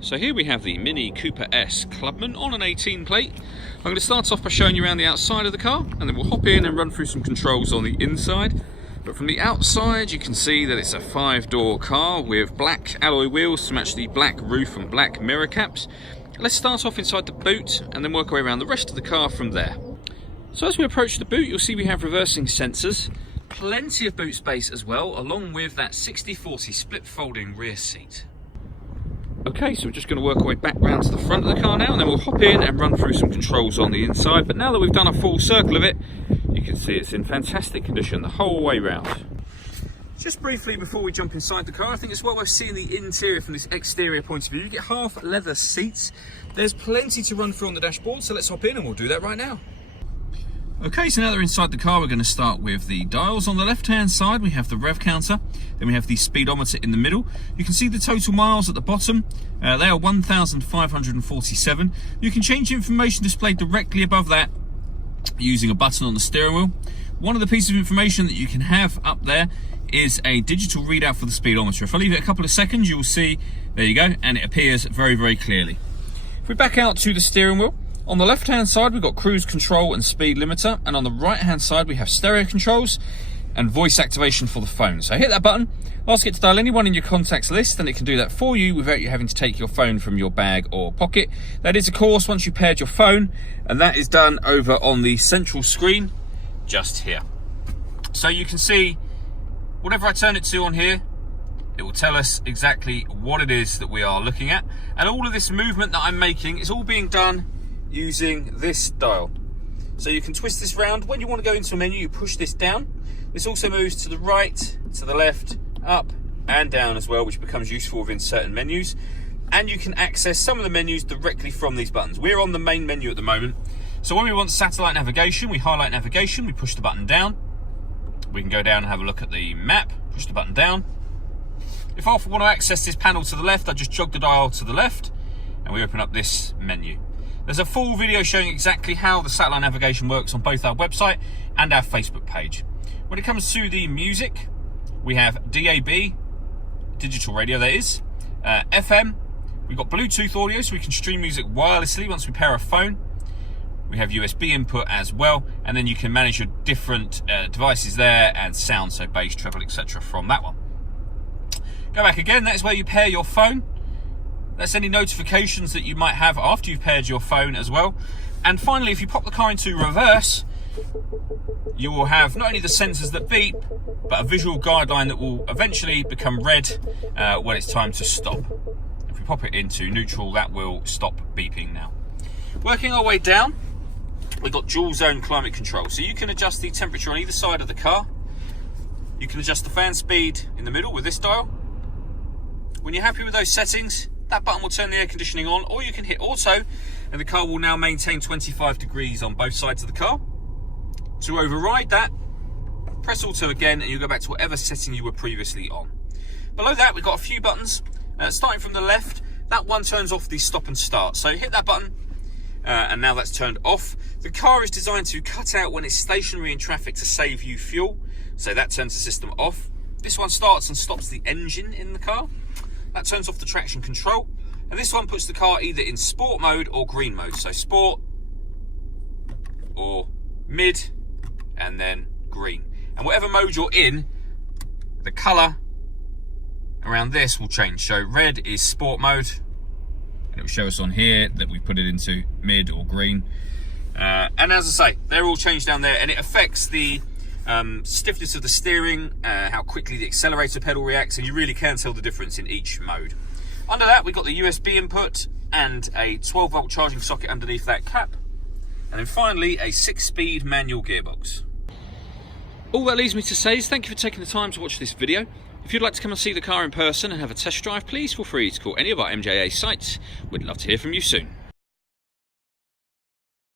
So here we have the Mini Cooper S Clubman on an 18 plate. I'm going to start off by showing you around the outside of the car, and then we'll hop in and run through some controls on the inside. But from the outside you can see that it's a 5-door car with black alloy wheels to match the black roof and black mirror caps. Let's start off inside the boot and then work our way around the rest of the car from there. So as we approach the boot, you'll see we have reversing sensors, plenty of boot space as well, along with that 60/40 split folding rear seat. Okay, so we're just going to work our way back round to the front of the car now, and then we'll hop in and run through some controls on the inside. But now that we've done a full circle of it, you can see it's in fantastic condition the whole way round. Just briefly before we jump inside the car, I think it's well worth seeing the interior from this exterior point of view. You get half leather seats. There's plenty to run through on the dashboard, so let's hop in and we'll do that right now. Okay, so now that we're inside the car, we're going to start with the dials. On the left-hand side, we have the rev counter. Then we have the speedometer in the middle. You can see the total miles at the bottom. They are 1,547. You can change information displayed directly above that using a button on the steering wheel. One of the pieces of information that you can have up there is a digital readout for the speedometer. If I leave it a couple of seconds, you'll see, there you go, and it appears very, very clearly. If we back out to the steering wheel, on the left-hand side, we've got cruise control and speed limiter, and on the right-hand side, we have stereo controls and voice activation for the phone. So hit that button, ask it to dial anyone in your contacts list, and it can do that for you without you having to take your phone from your bag or pocket. That is, of course, once you've paired your phone, and that is done over on the central screen just here. So you can see, whatever I turn it to on here, it will tell us exactly what it is that we are looking at. And all of this movement that I'm making is all being done using this dial. So you can twist this round. When you want to go into a menu, you push this down. This also moves to the right, to the left, up and down as well, which becomes useful within certain menus. And you can access some of the menus directly from these buttons. We're on the main menu at the moment. So when we want satellite navigation, we highlight navigation, we push the button down. We can go down and have a look at the map, push the button down. If I want to access this panel to the left, I just jog the dial to the left and we open up this menu. There's a full video showing exactly how the satellite navigation works on both our website and our Facebook page. When it comes to the music, we have DAB, digital radio that is, FM, we've got Bluetooth audio so we can stream music wirelessly once we pair a phone. We have USB input as well, and then you can manage your different devices there and sound, so bass, treble, etc. from that one. Go back again, that is where you pair your phone. That's any notifications that you might have after you've paired your phone as well. And finally, if you pop the car into reverse, you will have not only the sensors that beep, but a visual guideline that will eventually become red when it's time to stop. If we pop it into neutral, that will stop beeping now. Working our way down, we've got dual zone climate control. So you can adjust the temperature on either side of the car. You can adjust the fan speed in the middle with this dial. When you're happy with those settings, that button will turn the air conditioning on, or you can hit auto and the car will now maintain 25 degrees on both sides of the car. To override that, press auto again and you'll go back to whatever setting you were previously on. Below that, we've got a few buttons. Starting from the left, that one turns off the stop and start. So hit that button and now that's turned off. The car is designed to cut out when it's stationary in traffic to save you fuel. So that turns the system off. This one starts and stops the engine in the car. That turns off the traction control, and this one puts the car either in sport mode or green mode. So sport or mid and then green. And whatever mode you're in, the colour around this will change. So red is sport mode, and it will show us on here that we put it into mid or green. And as I say, they're all changed down there, and it affects the stiffness of the steering, how quickly the accelerator pedal reacts, and you really can tell the difference in each mode. Under that, we've got the USB input and a 12-volt charging socket underneath that cap, and then finally a 6-speed manual gearbox. All that leaves me to say is thank you for taking the time to watch this video. If you'd like to come and see the car in person and have a test drive, please feel free to call any of our MJA sites. We'd love to hear from you soon.